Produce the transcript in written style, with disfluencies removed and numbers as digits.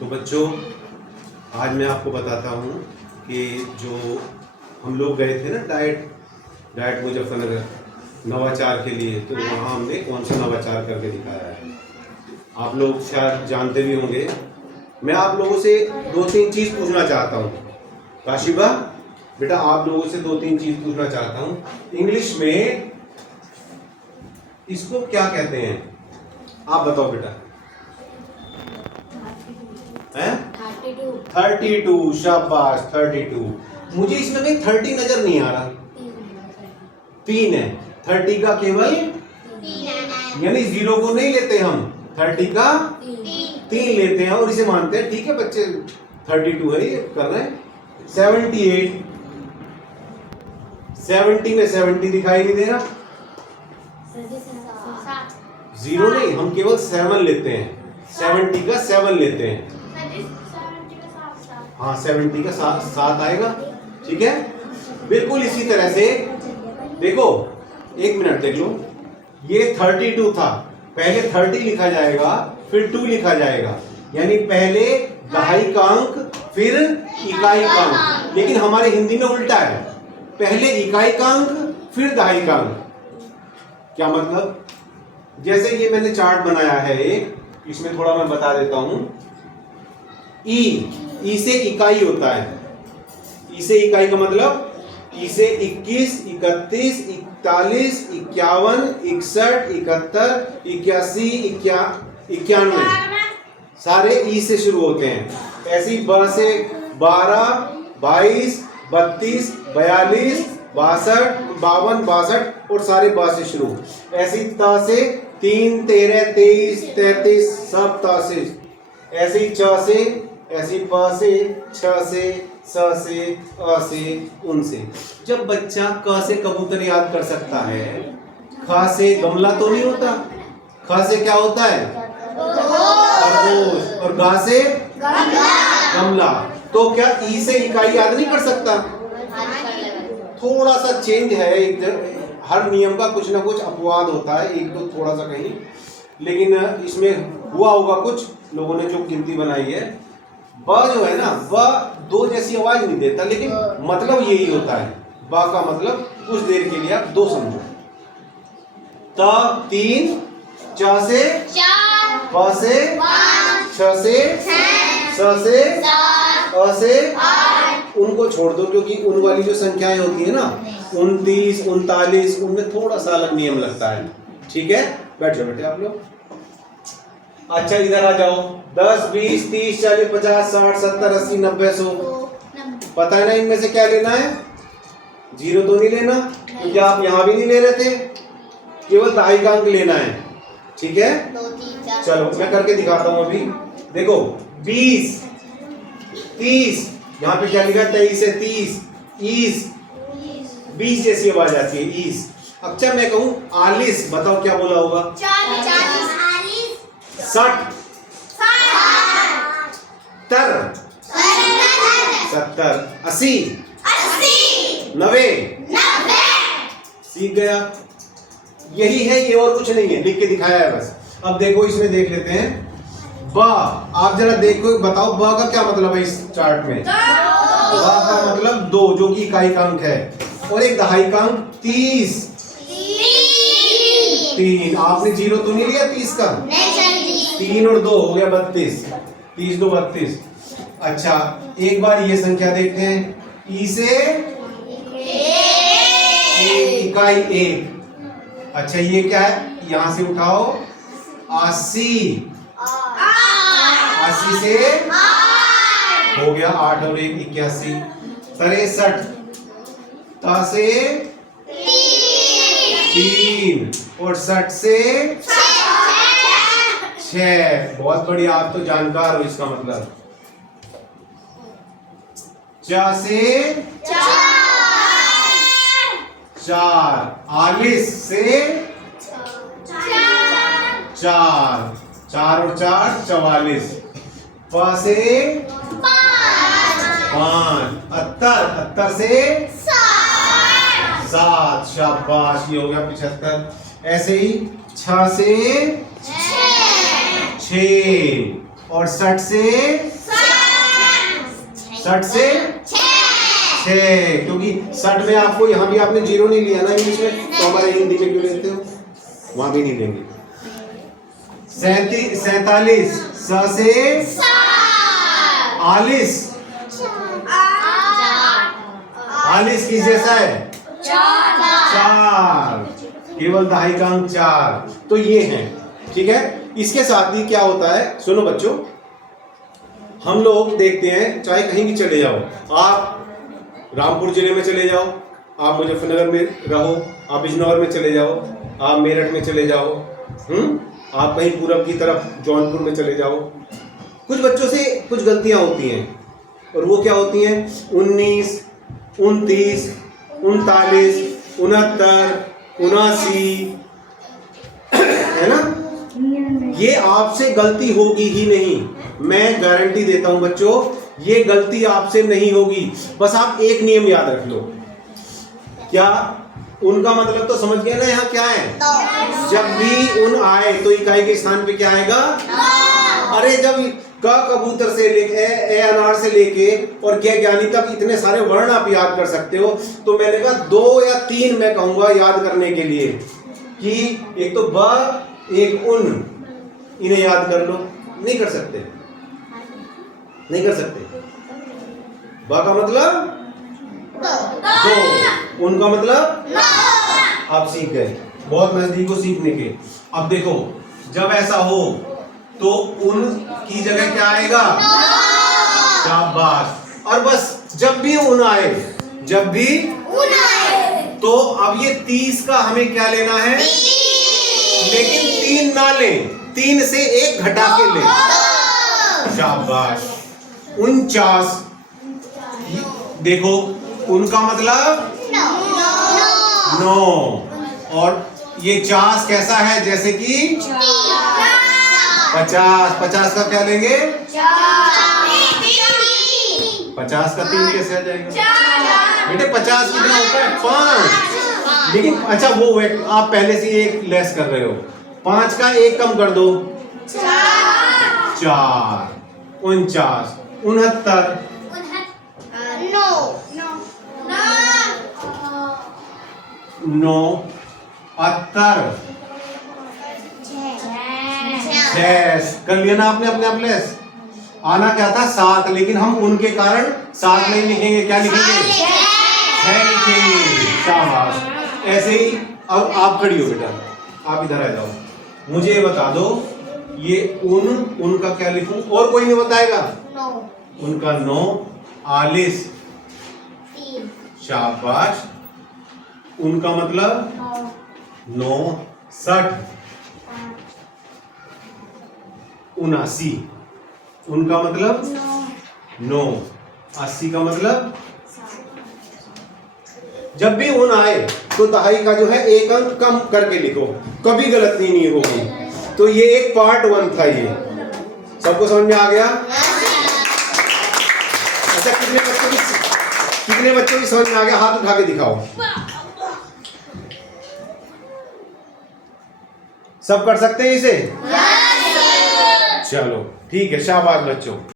तो बच्चों, आज मैं आपको बताता हूँ कि जो हम लोग गए थे ना डाइट मुजफ्फरनगर नवाचार के लिए, तो वहाँ हमने कौन सा नवाचार करके दिखाया है आप लोग शायद जानते भी होंगे। मैं आप लोगों से 2-3 चीज़ पूछना चाहता हूँ। काशिबा बेटा, आप लोगों से 2-3 चीज़ पूछना चाहता हूँ। इंग्लिश में इसको क्या कहते हैं, आप बताओ बेटा। 32। शाबाश, 32। मुझे इसमें कहीं 30 नजर नहीं आ रहा। 3 है। 30 का केवल यानी 0 को नहीं लेते हम, 30 का 3 लेते हैं और इसे मानते हैं। ठीक है बच्चे, 32 है ये कर रहे हैं। 78, 70 में 70 दिखाई नहीं दे रहा। 0 नहीं, हम केवल 7 लेते हैं। 70 का 7 लेते हैं। हाँ, 70 का 7 आएगा। ठीक है, बिल्कुल इसी तरह से देखो, 1 मिनट देख लो। ये 32 था, पहले 30 लिखा जाएगा फिर 2 लिखा जाएगा, यानी पहले दहाई का अंक फिर इकाई का अंक। लेकिन हमारे हिंदी में उल्टा है, पहले इकाई का अंक फिर दहाई का अंक। क्या मतलब? जैसे ये मैंने चार्ट बनाया है एक, इसमें थोड़ा मैं बता देता हूं। ई से इकाई होता है। ई से इकाई का मतलब ई से 21, 31, 41, 51, 61, 71, 81, 91 सारे ई से शुरू होते हैं। ऐसे ही ब से 12, 22, 32, 42, 62, 52, 62 और सारे ब से शुरू। ऐसे ही ता से 3, 13, 23, 33 सब ता से। ऐसे ही च से, ऐसे प से, छ से, स से, अ से, उन से। जब बच्चा क से कबूतर याद कर सकता है, ख से गमला तो नहीं होता, ख से क्या होता है? खरगोश। और ग से गमला। तो क्या ई से इकाई याद नहीं कर सकता? थोड़ा सा चेंज है, हर नियम का कुछ ना कुछ अपवाद होता है, एक तो थोड़ा सा कहीं, लेकिन इसमें हुआ होगा कुछ लोगों ने जो गिनती बनाई है। ब जो है ना, ब 2 जैसी आवाज नहीं देता, लेकिन मतलब यही होता है। ब का मतलब कुछ देर के लिए आप 2 समझो। त 3, च से 4, प से 5, छ से 6, स से 7, अ से 8। उनको छोड़ दो, क्योंकि उन वाली जो संख्याएं होती है ना, 29, 39, उनमें थोड़ा सा अलग नियम लगता है। ठीक है, बैठ जाओ बेटे आप लोग। अच्छा, इधर आ जाओ। 10, 20, 30, 40, 50, 60, 70, 80, 90, 100। पता है ना इनमें से क्या लेना है? 0 तो नहीं लेना, क्योंकि आप यहां भी नहीं ले रहे थे, केवल दहाई का अंक लेना है। ठीक है, चलो मैं करके दिखाता हूं अभी। देखो 20, 30, यहाँ पे क्या लिखा है? 23 से 30, ईस 20 जैसी आवाज आती है, ईस। अच्छा मैं कहूं आलिस, बताओ क्या बोला होगा? 40, 60, 70, 80, 90। सीख गया, यही है ये, और कुछ नहीं है, लिख के दिखाया है बस। अब देखो इसमें देख लेते हैं। ब, आप जरा देखो, बताओ ब का क्या मतलब है इस चार्ट में? ब का मतलब 2, जो कि इकाई का अंक है, और एक दहाई का अंक 30। 3 आपने 0 तो नहीं लिया 30 का? 3 और 2 हो गया 32। 30, 2, 32। अच्छा एक बार ये संख्या देखते हैं। ई से इकाई 1। अच्छा ये क्या है? यहां से उठाओ 80। 80 से हो गया 8 और 1 81। 63, ता से 3 और 60 से 6। बहुत बढ़िया, आप तो जानकार हो इसका मतलब। 4 से 4, 40 से 4, 4 और 4 44। प से 5, 78 से 7। शाबाश, ये हो गया 75। ऐसे ही 6 से 6, और 60 से 6, क्योंकि 60 में आपको यहाँ भी आपने 0 नहीं लिया ना इंग्लिश में, तो हमारे हिंदी में क्यों लेते हो, वहां भी नहीं लेंगे। 47 से आलिस किस जैसा है, 4, केवल दहाई का अंक 4। तो ये है, ठीक है। इसके साथ ही क्या होता है, सुनो बच्चों, हम लोग देखते हैं चाहे कहीं भी चले जाओ, आप रामपुर जिले में चले जाओ, आप मुजफ्फरनगर में रहो, आप बिजनौर में चले जाओ, आप मेरठ में चले जाओ, आप कहीं पूरब की तरफ जौनपुर में चले जाओ, कुछ बच्चों से कुछ गलतियां होती हैं, और वो क्या होती हैं, 19, 29, 39, 69, 79, है ना। ये आपसे गलती होगी ही नहीं, मैं गारंटी देता हूं बच्चों, ये गलती आपसे नहीं होगी। बस आप एक नियम याद रख लो, क्या, उनका मतलब तो समझ गया ना, यहाँ क्या है, जब भी उन आए तो इकाई के स्थान पे क्या आएगा, अरे जब क कबूतर से लेके ए अनार से लेके और क्या ज्ञानी तक इतने सारे वर्ण आप याद कर सकते हो, तो मैंने कहा 2 या 3 मैं कहूंगा याद करने के लिए, कि एक तो ब, एक उन, इन्हें याद कर लो। नहीं कर सकते, नहीं कर सकते। ब का मतलब 2, उनका मतलब आप सीख गए, बहुत नजदीक हो सीखने के। अब देखो, जब ऐसा हो तो उन की जगह क्या आएगा, शाबाश। और बस जब भी उन आए, जब भी उन आए, तो अब ये 30 का हमें क्या लेना है, लेकिन 3 ना लें, 3 से 1 घटा के लें, शाबाश। 49, देखो उनका मतलब 9, और ये 50 कैसा है, जैसे कि 50 का क्या लेंगे, 50 का 3 कैसे आ जाएगा बेटे, 50 कितना होता है, 5। लेकिन अच्छा वो वेट, आप पहले से एक लेस कर रहे हो, 5 का 1 कम कर दो, 4, 49, 69, 6 कर लिया ना आपने अपने आप लेस। आना क्या था 7, लेकिन हम उनके कारण 7 नहीं लिखेंगे, क्या लिखेंगे, 6 लिखेंगे, शाबाश। ऐसे ही अब आप खड़ी हो बेटा, आप इधर आ जाओ, मुझे ये बता दो, ये उनका क्या लिखूं, और कोई नहीं बताएगा, उनका 9, आलिस 3, शाबाश, उनका मतलब 9, 60, 79, उनका मतलब 9, 80 का मतलब, जब भी उन आए तो दहाई का जो है 1 अंक कम करके लिखो, कभी गलती नहीं होगी। तो ये एक पार्ट 1 था, ये सबको समझ में आ गया। अच्छा, कितने बच्चों की समझ में आ गया, हाथ उठा के दिखाओ। सब कर सकते हैं इसे, चलो ठीक है, शाबाश बच्चों।